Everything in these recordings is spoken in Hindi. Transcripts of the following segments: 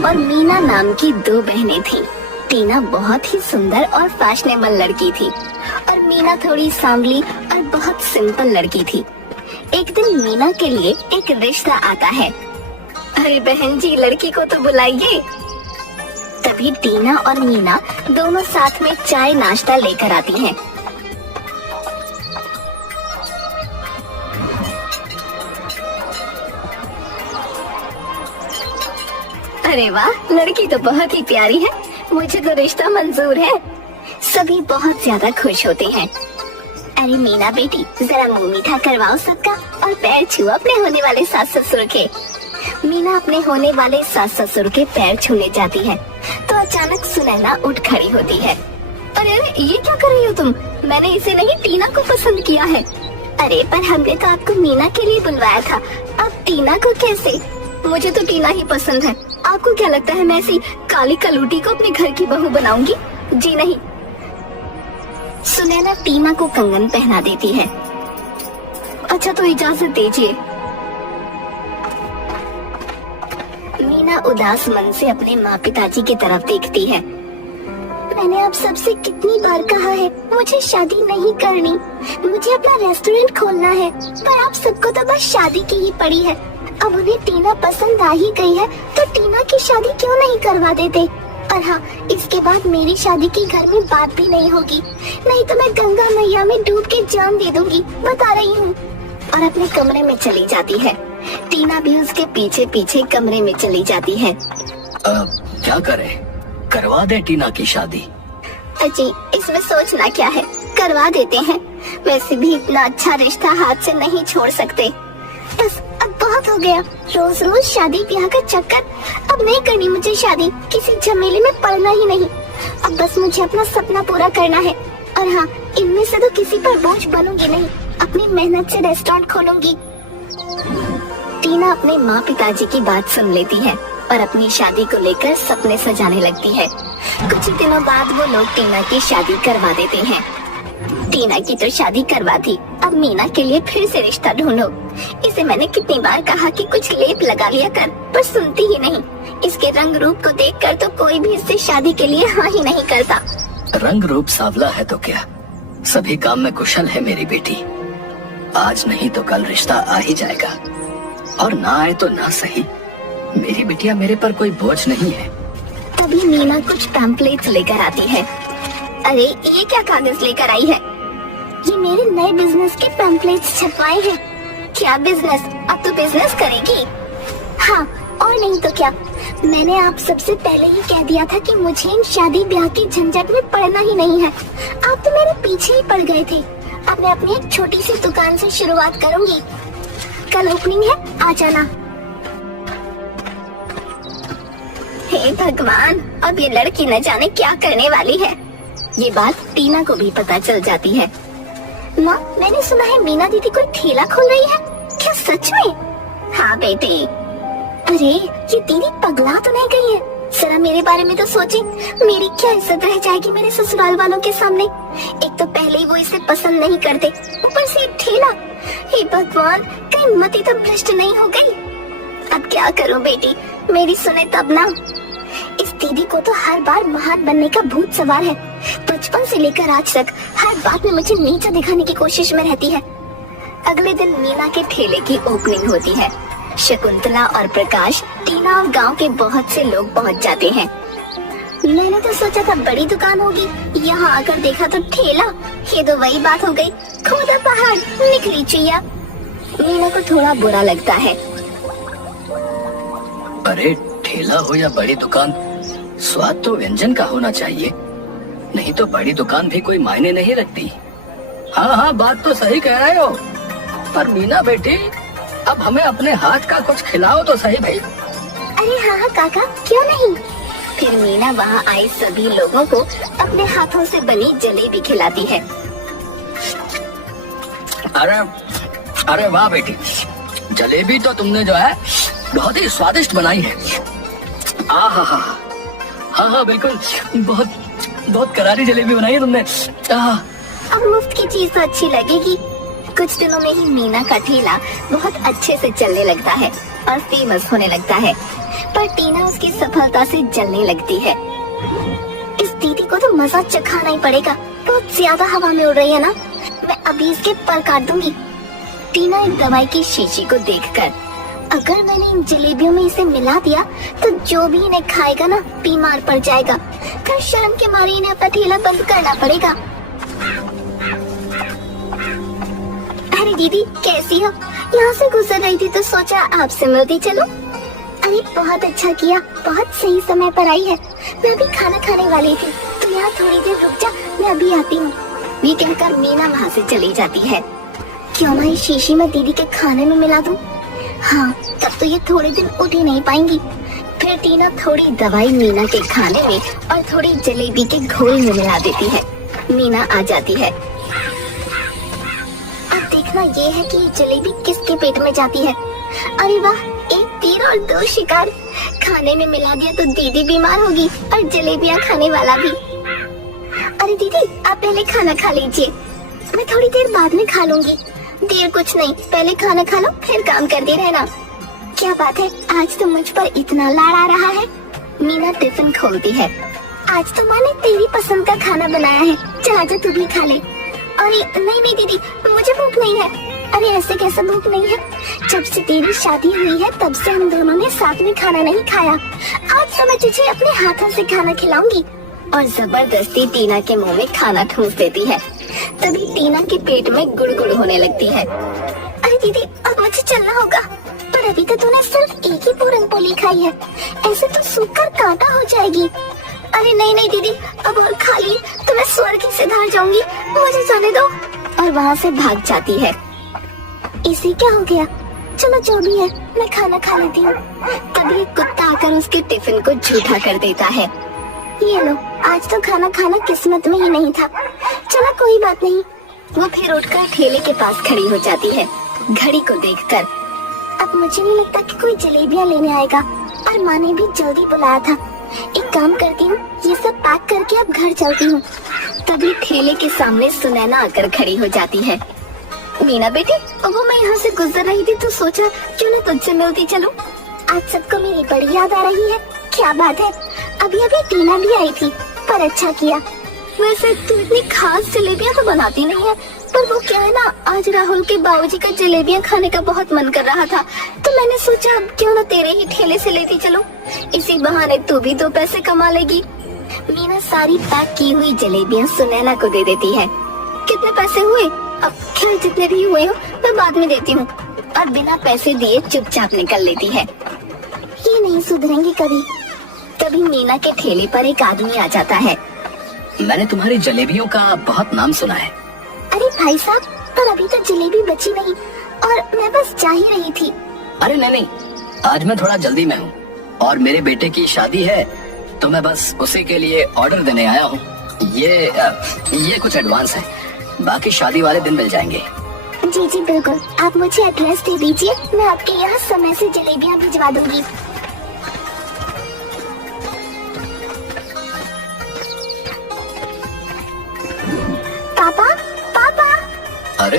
और मीना नाम की दो बहनें थीं। टीना बहुत ही सुंदर और फैशनेबल लड़की थी और मीना थोड़ी सांवली और बहुत सिंपल लड़की थी। एक दिन मीना के लिए एक रिश्ता आता है। अरे बहन जी, लड़की को तो बुलाइए। तभी टीना और मीना दोनों साथ में चाय नाश्ता लेकर आती हैं। अरे वाह, लड़की तो बहुत ही प्यारी है, मुझे तो रिश्ता मंजूर है। सभी बहुत ज्यादा खुश होते हैं। अरे मीना बेटी, जरा मुंह मीठा करवाओ सबका और पैर छुओ अपने होने वाले सास ससुर के। मीना अपने होने वाले सास ससुर के पैर छूने जाती है तो अचानक सुनैना उठ खड़ी होती है। अरे अरे, ये क्या कर रही हो तुम? मैंने इसे नहीं, टीना को पसंद किया है। अरे पर हमने तो आपको मीना के लिए बुलवाया था, अब टीना को कैसे? मुझे तो टीना ही पसंद है। आपको क्या लगता है मैं ऐसी काली कलूटी को अपने घर की बहू बनाऊंगी? जी नहीं। सुनैना टीना को कंगन पहना देती है। अच्छा तो इजाजत दीजिए। मीना उदास मन से अपने माँ पिताजी की तरफ देखती है। मैंने आप सबसे कितनी बार कहा है मुझे शादी नहीं करनी, मुझे अपना रेस्टोरेंट खोलना है, पर आप सबको तो बस शादी की ही पड़ी है। अब उन्हें टीना पसंद आ ही गई है तो टीना की शादी क्यों नहीं करवा देते? और हाँ, इसके बाद मेरी शादी की घर में बात भी नहीं होगी, नहीं तो मैं गंगा मैया में डूब के जान दे दूंगी, बता रही हूँ। और अपने कमरे में चली जाती है। टीना भी उसके पीछे पीछे कमरे में चली जाती है। क्या करे, करवा दे टीना की शादी। अजी, इसमें सोचना क्या है, करवा देते हैं। वैसे भी इतना अच्छा रिश्ता हाथ से नहीं छोड़ सकते। बस अब बहुत हो गया, रोज रोज शादी ब्याह का चक्कर। अब नहीं करनी मुझे शादी, किसी झमेले में पड़ना ही नहीं। अब बस मुझे अपना सपना पूरा करना है। और हाँ, इनमें से तो किसी पर बोझ बनूंगी नहीं, अपनी मेहनत से रेस्टोरेंट खोलूंगी। टीना अपने माँ पिताजी की बात सुन लेती है और अपनी शादी को लेकर सपने सजाने लगती है। कुछ दिनों बाद वो लोग टीना की शादी करवा देते हैं। टीना की तो शादी करवा दी, अब मीना के लिए फिर से रिश्ता ढूंढो। इसे मैंने कितनी बार कहा कि कुछ लेप लगा लिया कर, पर सुनती ही नहीं। इसके रंग रूप को देखकर तो कोई भी इससे शादी के लिए हाँ ही नहीं करता। रंग रूप सांवला है तो क्या, सभी काम में कुशल है मेरी बेटी। आज नहीं तो कल रिश्ता आ ही जाएगा, और ना आए तो ना सही, मेरी बिटिया मेरे पर कोई बोझ नहीं है। तभी मीना कुछ पैम्पलेट्स लेकर आती है। अरे ये क्या कागज लेकर आई है? ये मेरे नए बिजनेस के पैम्पलेट्स छपवाए हैं। क्या बिजनेस? अब तो बिजनेस करेगी? हाँ, और नहीं तो क्या। मैंने आप सबसे पहले ही कह दिया था कि मुझे इन शादी ब्याह की झंझट में पड़ना ही नहीं है। आप तो मेरे पीछे ही पड़ गए थे। अब मैं अपनी एक छोटी सी दुकान से शुरुआत करूंगी। कल ओपनिंग है, आ जाना। हे भगवान, अब ये लड़की न जाने क्या करने वाली है। ये बात टीना को भी पता चल जाती है। माँ, मैंने सुना है मीना दीदी कोई ठेला खोल रही है, क्या सच में? हाँ बेटे। अरे ये दीदी पगला तो नहीं गई है? जरा मेरे बारे में तो सोचे, मेरी क्या इज्जत रह जाएगी मेरे ससुराल वालों के सामने। एक तो पहले ही वो इसे पसंद नहीं करते, ऊपर से एक ठेला। हे भगवान, कहीं मती तो भ्रष्ट नहीं हो गई। अब क्या करूं बेटी, मेरी सुने तब ना। इस दीदी को तो हर बार महान बनने का भूत सवार है। बचपन से लेकर आज तक हर बात में मुझे नीचा दिखाने की कोशिश में रहती है। अगले दिन मीना के ठेले की ओपनिंग होती है। शकुंतला और प्रकाश, टीना और गांव के बहुत से लोग पहुंच जाते हैं। मैंने तो सोचा था बड़ी दुकान होगी, यहाँ आकर देखा तो ठेला। ये तो वही बात हो गई, खोदा पहाड़ निकली चुईया। मीना को थोड़ा बुरा लगता है। अरे ठेला हो या बड़ी दुकान, स्वाद तो व्यंजन का होना चाहिए, नहीं तो बड़ी दुकान भी कोई मायने नहीं रखती। हाँ हाँ, बात तो सही कह रहे हो, पर मीना बेटी अब हमें अपने हाथ का कुछ खिलाओ तो सही भाई। अरे हाँ हाँ काका, क्यों नहीं। फिर मीना वहाँ आए सभी लोगों को अपने हाथों से बनी जलेबी खिलाती है। अरे अरे वाह बेटी, जलेबी तो तुमने जो है बहुत ही स्वादिष्ट बनाई है। हाँ हाँ बिल्कुल, बहुत बहुत करारी जलेबी बनाई है तुमने। अब मुफ्त की चीज तो अच्छी लगेगी। कुछ दिनों में ही मीना का ठेला बहुत अच्छे से चलने लगता है और फेमस होने लगता है। पर टीना उसकी सफलता से जलने लगती है। इस दीदी को तो मजा चखाना ही पड़ेगा, बहुत ज्यादा हवा में उड़ रही है ना, मैं अभी इसके पर काट दूंगी। टीना एक दवाई की शीशी को देखकर, अगर मैंने इन जलेबियों में इसे मिला दिया तो जो भी इन्हें खाएगा ना बीमार पड़ जाएगा, फिर शर्म के मारे इन्हें अपना ठेला बंद करना पड़ेगा। अरे दीदी कैसी हो? यहाँ से गुजर रही थी तो सोचा आपसे मिलती चलो। अरे बहुत अच्छा किया, बहुत सही समय पर आई है। मैं अभी खाना खाने वाली थी, तो यहाँ थोड़ी देर रुक जा, मैं अभी आती हूँ। ये कहकर मीना वहाँ से चली जाती है। क्यों ना इस शीशी में दीदी के खाने में मिला दूँ? हाँ, तब तो ये थोड़े दिन उठ ही नहीं पाएंगी। फिर टीना थोड़ी दवाई मीना के खाने में और थोड़ी जलेबी के घोल में मिला देती है। मीना आ जाती है। अब देखना ये है कि ये जलेबी किसके पेट में जाती है। अरे वाह, एक तीर और दो शिकार, खाने में मिला दिया तो दीदी बीमार होगी और जलेबियाँ खाने वाला भी। अरे दीदी आप पहले खाना खा लीजिए, मैं थोड़ी देर बाद में खा लूंगी। देर कुछ नहीं, पहले खाना खा लो फिर काम करती रहना। क्या बात है, आज तो मुझ पर इतना लाड़ आ रहा है। मीना टिफिन खोलती है। आज तो माँ ने तेरी पसंद का खाना बनाया है, चला जा तू भी खा ले। अरे नहीं नहीं दीदी, मुझे भूख नहीं है। अरे ऐसे कैसे भूख नहीं है? जब से तेरी शादी हुई है तब से हम दोनों ने साथ में खाना नहीं खाया। आज तो मैं तुझे अपने हाथों से खाना खिलाऊंगी। और जबरदस्ती टीना के मुंह में खाना ठूंस देती है। तभी टीना के पेट में गुड़गुड़ होने लगती है। अरे दीदी अब मुझे चलना होगा, पर अभी तो तूने सिर्फ एक ही पूरन पोली खाई है, ऐसे तो सूखकर कांटा हो जाएगी। अरे नहीं नहीं दीदी, अब और खा ली तो मैं स्वर्ग ही से धार जाऊंगी, मुझे जाने दो। और वहाँ से भाग जाती है। इसे क्या हो गया? चलो जो भी है, मैं खाना खा लेती हूँ। तभी एक कुत्ता आकर उसके टिफिन को झूठा कर देता है। ये लो, आज तो खाना खाना किस्मत में ही नहीं था। चलो कोई बात नहीं। वो फिर उठकर ठेले के पास खड़ी हो जाती है, घड़ी को देखकर। अब मुझे नहीं लगता कि कोई जलेबियाँ लेने आएगा, और माँ ने भी जल्दी बुलाया था। एक काम करती हूँ, ये सब पैक करके अब घर चलती हूँ। तभी ठेले के सामने सुनैना आकर खड़ी हो जाती है। मीना बेटी, वो मैं यहाँ से गुजर रही थी तो सोचा क्यों ना तुझसे मिलती चलो। आज सबको मेरी बड़ी याद आ रही है। क्या बात है, अभी अभी टीना भी आई थी, पर अच्छा किया। वैसे तू इतनी खास जलेबियाँ तो बनाती नहीं है, पर वो क्या है ना, आज राहुल के बाबूजी का जलेबियाँ खाने का बहुत मन कर रहा था, तो मैंने सोचा अब क्यों ना तेरे ही ठेले से लेती चलो, इसी बहाने तू भी 2 पैसे कमा लेगी। मीना सारी पैक की हुई जलेबियाँ सुनैना को दे देती है। कितने पैसे हुए? अब खैर जितने भी हुए हो मैं बाद में देती हूँ। और बिना पैसे दिए चुपचाप निकल लेती है। ये नहीं सुधरेंगी कभी। तभी मीना के ठेले पर एक आदमी आ जाता है। मैंने तुम्हारी जलेबियों का बहुत नाम सुना है। अरे भाई साहब, पर अभी तो जलेबी बची नहीं, और मैं बस जा ही रही थी। अरे नहीं, आज मैं थोड़ा जल्दी में हूँ और मेरे बेटे की शादी है, तो मैं बस उसी के लिए ऑर्डर देने आया हूँ। ये कुछ एडवांस है, बाकी शादी वाले दिन मिल जाएंगे। जी जी बिल्कुल, आप मुझे एड्रेस दे दीजिए, मैं आपके यहाँ समय से जलेबियाँ भिजवा दूंगी। पापा पापा। अरे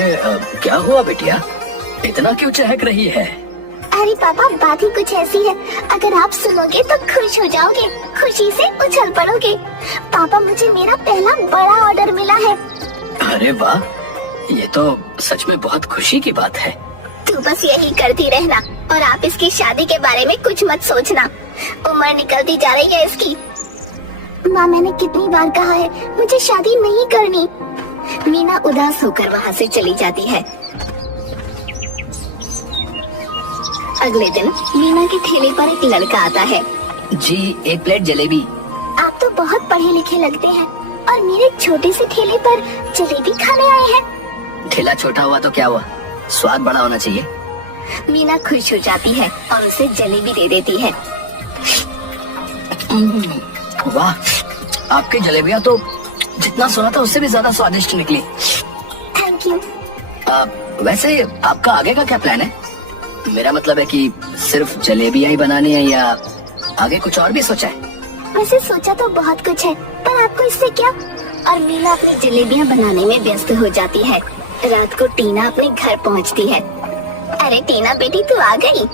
क्या हुआ बेटिया, इतना क्यों चहक रही है? अरे पापा, बात ही कुछ ऐसी है, अगर आप सुनोगे तो खुश हो जाओगे, खुशी से उछल पड़ोगे। पापा, मुझे मेरा पहला बड़ा ऑर्डर मिला है। अरे वाह, ये तो सच में बहुत खुशी की बात है। तू बस यही करती रहना, और आप इसकी शादी के बारे में कुछ मत सोचना, उम्र निकलती जा रही है इसकी। माँ, मैंने कितनी बार कहा है मुझे शादी नहीं करनी। मीना उदास होकर वहाँ से चली जाती है। अगले दिन मीना के ठेले पर एक लड़का आता है। जी, 1 प्लेट जलेबी। आप तो बहुत पढ़े लिखे लगते हैं, और मेरे छोटे से ठेले पर जलेबी खाने आए हैं। ठेला छोटा हुआ तो क्या हुआ, स्वाद बड़ा होना चाहिए। मीना खुश हो जाती है और उसे जलेबी दे देती है। वाह, आपकी जलेबियाँ तो जितना सुना था उससे भी ज्यादा स्वादिष्ट निकली। Thank you. वैसे आपका आगे का क्या प्लान है? मेरा मतलब है कि सिर्फ जलेबियाँ ही बनानी है या आगे कुछ और भी सोचा है? वैसे सोचा तो बहुत कुछ है, पर आपको इससे क्या? और मीना अपनी जलेबियाँ बनाने में व्यस्त हो जाती है। रात को टीना अपने घर पहुंचती है। अरे टीना बेटी तू आ गई?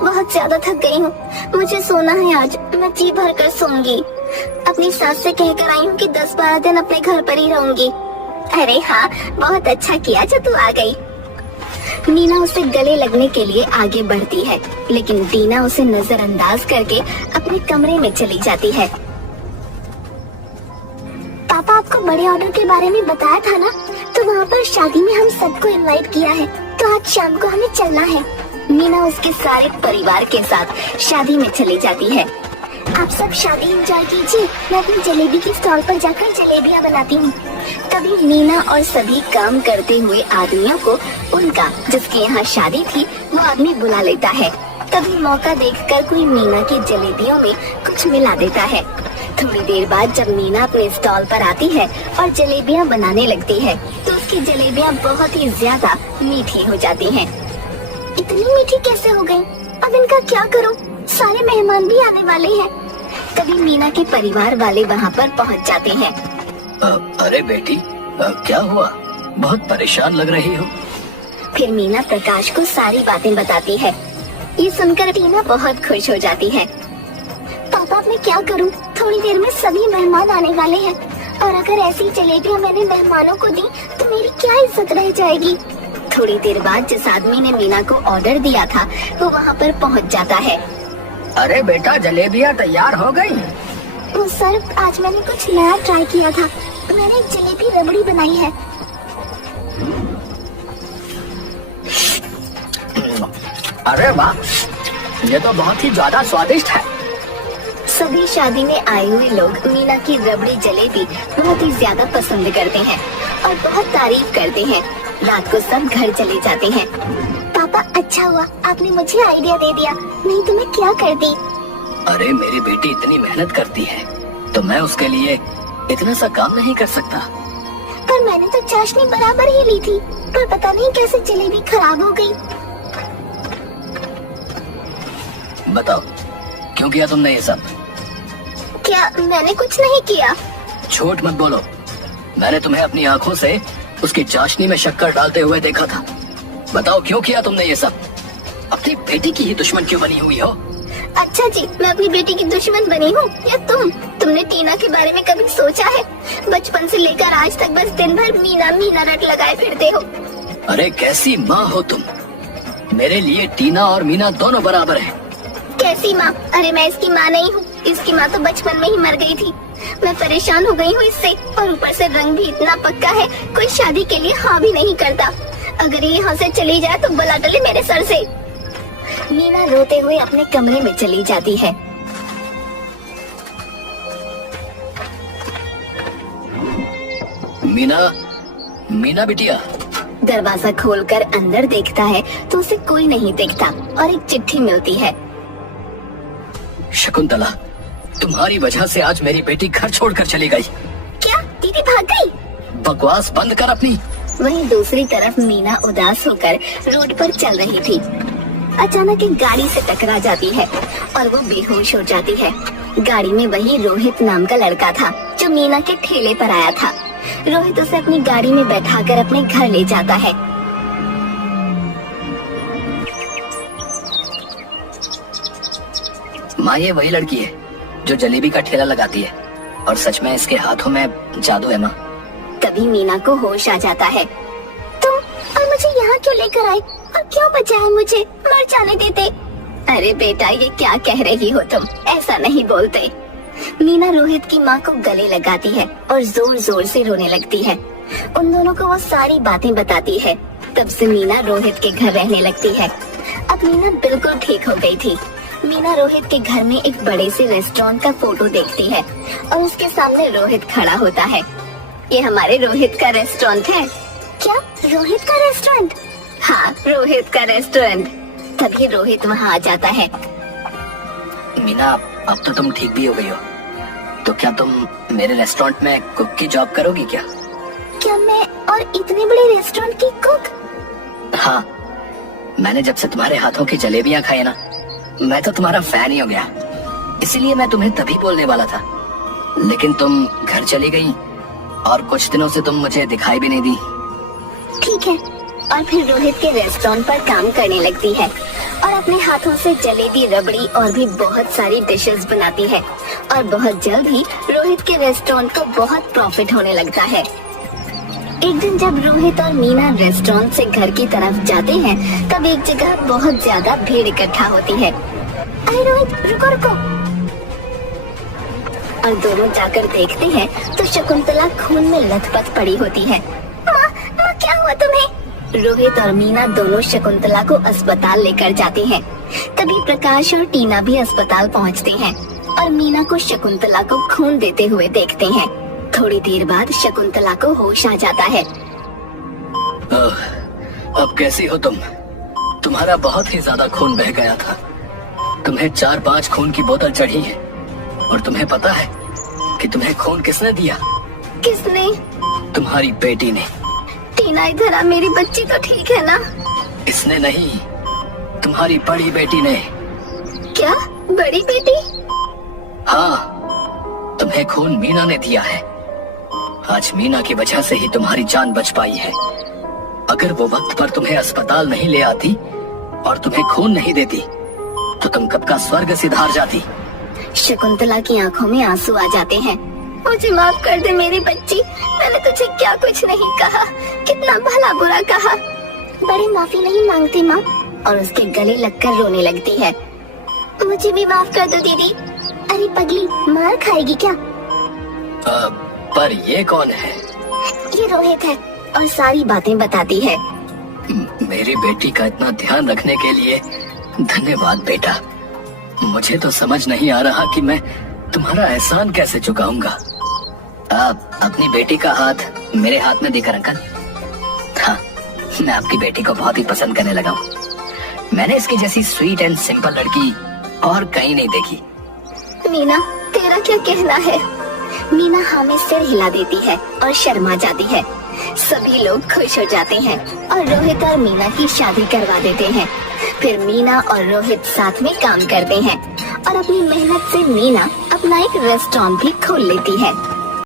बहुत ज्यादा थक गई हूँ, मुझे सोना है आज, मैं जी भर कर सोऊंगी। अपनी सास से कहकर आई हूँ कि 10-12 दिन अपने घर पर ही रहूंगी। अरे हाँ, बहुत अच्छा किया जो तू आ गई। मीना उसे गले लगने के लिए आगे बढ़ती है, लेकिन टीना उसे नजरअंदाज करके अपने कमरे में चली जाती है। पापा आपको बड़े ऑर्डर के बारे में बताया था ना, तो वहाँ पर शादी में हम सबको इनवाइट किया है, तो आज शाम को हमें चलना है। मीना उसके सारे परिवार के साथ शादी में चली जाती है। आप सब शादी एंजॉय कीजिए, मैं अपनी जलेबी की स्टॉल पर जाकर जलेबियाँ बनाती हूँ। तभी मीना और सभी काम करते हुए आदमियों को उनका जिसके यहाँ शादी थी वो आदमी बुला लेता है। तभी मौका देखकर कोई मीना की जलेबियों में कुछ मिला देता है। थोड़ी देर बाद जब मीना अपने स्टॉल पर आती है और जलेबियाँ बनाने लगती है तो उसकी जलेबियाँ बहुत ही ज्यादा मीठी हो जाती हैं। इतनी मीठी कैसे हो गई? अब इनका क्या करूं? सारे मेहमान भी आने वाले हैं। तभी मीना के परिवार वाले वहाँ पर पहुँच जाते हैं। अरे बेटी, क्या हुआ? बहुत परेशान लग रही हो। फिर मीना प्रकाश को सारी बातें बताती है। ये सुनकर टीना बहुत खुश हो जाती है। पापा अब मैं क्या करूं? थोड़ी देर में सभी मेहमान आने वाले हैं और अगर ऐसी जलेबियां मैंने मेहमानों को दी तो मेरी क्या इज्जत रह जाएगी। थोड़ी देर बाद जिस आदमी ने मीना को ऑर्डर दिया था वो वहाँ पर पहुँच जाता है। अरे बेटा, जलेबियाँ तैयार हो गई? वो सर, आज मैंने कुछ नया ट्राई किया था, मैंने जलेबी रबड़ी बनाई है। अरे वाह, ये तो बहुत ही ज्यादा स्वादिष्ट है। सभी शादी में आए हुए लोग मीना की रबड़ी जलेबी बहुत ही ज्यादा पसंद करते हैं और बहुत तारीफ करते हैं। रात को सब घर चले जाते हैं। पापा अच्छा हुआ आपने मुझे आइडिया दे दिया, नहीं तो मैं क्या करती। अरे मेरी बेटी इतनी मेहनत करती है तो मैं उसके लिए इतना सा काम नहीं कर सकता। पर मैंने तो चाशनी बराबर ही ली थी, पर पता नहीं कैसे जलेबी खराब हो गई। बताओ क्यों किया तुमने ये सब? क्या मैंने कुछ नहीं किया? झूठ मत बोलो, मैंने तुम्हें अपनी आंखों से उसकी चाशनी में शक्कर डालते हुए देखा था। बताओ क्यों किया तुमने ये सब? अपनी बेटी की ही दुश्मन क्यों बनी हुई हो? अच्छा जी, मैं अपनी बेटी की दुश्मन बनी हूँ या तुमने टीना के बारे में कभी सोचा है? बचपन से लेकर आज तक बस दिन भर मीना मीना रट लगाए फिरते हो। अरे कैसी माँ हो तुम? मेरे लिए टीना और मीना दोनों बराबर हैं। कैसी माँ? अरे मैं इसकी माँ नहीं हूँ, इसकी माँ तो बचपन में ही मर गई थी। मैं परेशान हो गई हूँ इससे, और ऊपर से रंग भी इतना पक्का है, कोई शादी के लिए हाँ भी नहीं करता। अगर ये यहाँ से चली जाए तो बला टले मेरे सर से। मीना रोते हुए अपने कमरे में चली जाती है। मीना बिटिया। दरवाजा खोलकर अंदर देखता है तो उसे कोई नहीं दिखता और एक चिट्ठी मिलती है। शकुंतला, तुम्हारी वजह से आज मेरी बेटी घर छोड़कर चली गई। क्या दीदी भाग गई? बकवास बंद कर अपनी। वहीं दूसरी तरफ मीना उदास होकर रोड पर चल रही थी। अचानक एक गाड़ी से टकरा जाती है और वो बेहोश हो जाती है। गाड़ी में वही रोहित नाम का लड़का था जो मीना के ठेले पर आया था। रोहित उसे अपनी गाड़ी में बैठाकर अपने घर ले जाता है। माँ, ये वही लड़की है जो जलेबी का ठेला लगाती है और सच में इसके हाथों में जादू है माँ। तभी मीना को होश आ जाता है। तुम और मुझे यहाँ क्यों लेकर आए और क्यों बचाया मुझे? मर जाने देते। अरे बेटा, ये क्या कह रही हो तुम? ऐसा नहीं बोलते। मीना रोहित की माँ को गले लगाती है और जोर जोर से रोने लगती है। उन दोनों को वो सारी बातें बताती है। तब से मीना रोहित के घर रहने लगती है। अब मीना बिल्कुल ठीक हो गई थी। मीना रोहित के घर में एक बड़े से रेस्टोरेंट का फोटो देखती है और उसके सामने रोहित खड़ा होता है। ये हमारे रोहित का रेस्टोरेंट है। क्या रोहित का रेस्टोरेंट? हाँ, रोहित का रेस्टोरेंट। तभी रोहित वहाँ आ जाता है। मीना, अब तो तुम ठीक भी हो गई हो, तो क्या तुम मेरे रेस्टोरेंट में कुक की जॉब करोगी क्या? क्या मैं और इतने बड़े रेस्टोरेंट की कुक? हाँ, मैंने जब से तुम्हारे हाथों की जलेबियाँ खाई ना, मैं तो तुम्हारा फैन ही हो गया। इसीलिए मैं तुम्हें तभी बोलने वाला था, लेकिन तुम घर चली गई और कुछ दिनों से तुम मुझे दिखाई भी नहीं दी। ठीक ठीक है। और फिर रोहित के रेस्टोरेंट पर काम करने लगती है और अपने हाथों से जलेबी, रबड़ी और भी बहुत सारी डिशेस बनाती है। और बहुत जल्द ही रोहित के रेस्टोरेंट को बहुत प्रॉफिट होने लगता है। एक दिन जब रोहित और मीना रेस्टोरेंट से घर की तरफ जाते हैं, तब एक जगह बहुत ज्यादा भीड़ इकट्ठा होती है। अरे रोहित, रुको रुको। और दोनों जाकर देखते हैं तो शकुंतला खून में लथपथ पड़ी होती है। माँ, क्या हुआ तुम्हें? रोहित और मीना दोनों शकुंतला को अस्पताल लेकर जाते हैं। तभी प्रकाश और टीना भी अस्पताल पहुंचते हैं और मीना को शकुंतला को खून देते हुए देखते हैं। थोड़ी देर बाद शकुंतला को होश आ जाता है। अब कैसी हो तुम? तुम्हारा बहुत ही ज्यादा खून बह गया था। तुम्हें 4-5 खून की बोतल चढ़ी है। और तुम्हें पता है कि तुम्हें खून किसने दिया? किसने? तुम्हारी बेटी ने। टीना, इधर आ, मेरी बच्ची तो ठीक है ना? इसने नहीं, तुम्हारी बड़ी बेटी ने। क्या? बड़ी बेटी? हाँ, तुम्हें खून मीना ने दिया है। आज मीना की वजह से ही तुम्हारी जान बच पाई है। अगर वो वक्त पर तुम्हें अस्पताल नहीं ले आती और तुम्हें खून नहीं देती तो तुम कब का स्वर्ग सिधार जाती। शकुंतला की आंखों में आंसू आ जाते हैं। मुझे माफ कर दे मेरी बच्ची, मैंने तुझे क्या कुछ नहीं कहा, कितना भला बुरा कहा। बड़ी माफी नहीं मांगती माँ। और उसके गले लगकर रोने लगती है। मुझे भी माफ कर दो दीदी। अरे पगली, मार खाएगी क्या? पर ये कौन है? ये रोहित है और सारी बातें बताती है। मेरी बेटी का इतना ध्यान रखने के लिए धन्यवाद बेटा। मुझे तो समझ नहीं आ रहा कि मैं तुम्हारा एहसान कैसे चुकाऊंगा। आप अपनी बेटी का हाथ मेरे हाथ में देकर अंकल। हाँ, मैं आपकी बेटी को बहुत ही पसंद करने लगा हूँ। मैंने इसकी जैसी स्वीट एंड सिंपल लड़की और कहीं नहीं देखी। मीना, तेरा क्या कहना है? मीना हाँ में सिर हिला देती है और शर्मा जाती है। सभी लोग खुश हो जाते हैं और रोहित और मीना की शादी करवा देते हैं। फिर मीना और रोहित साथ में काम करते हैं और अपनी मेहनत से मीना अपना एक रेस्टोरेंट भी खोल लेती है।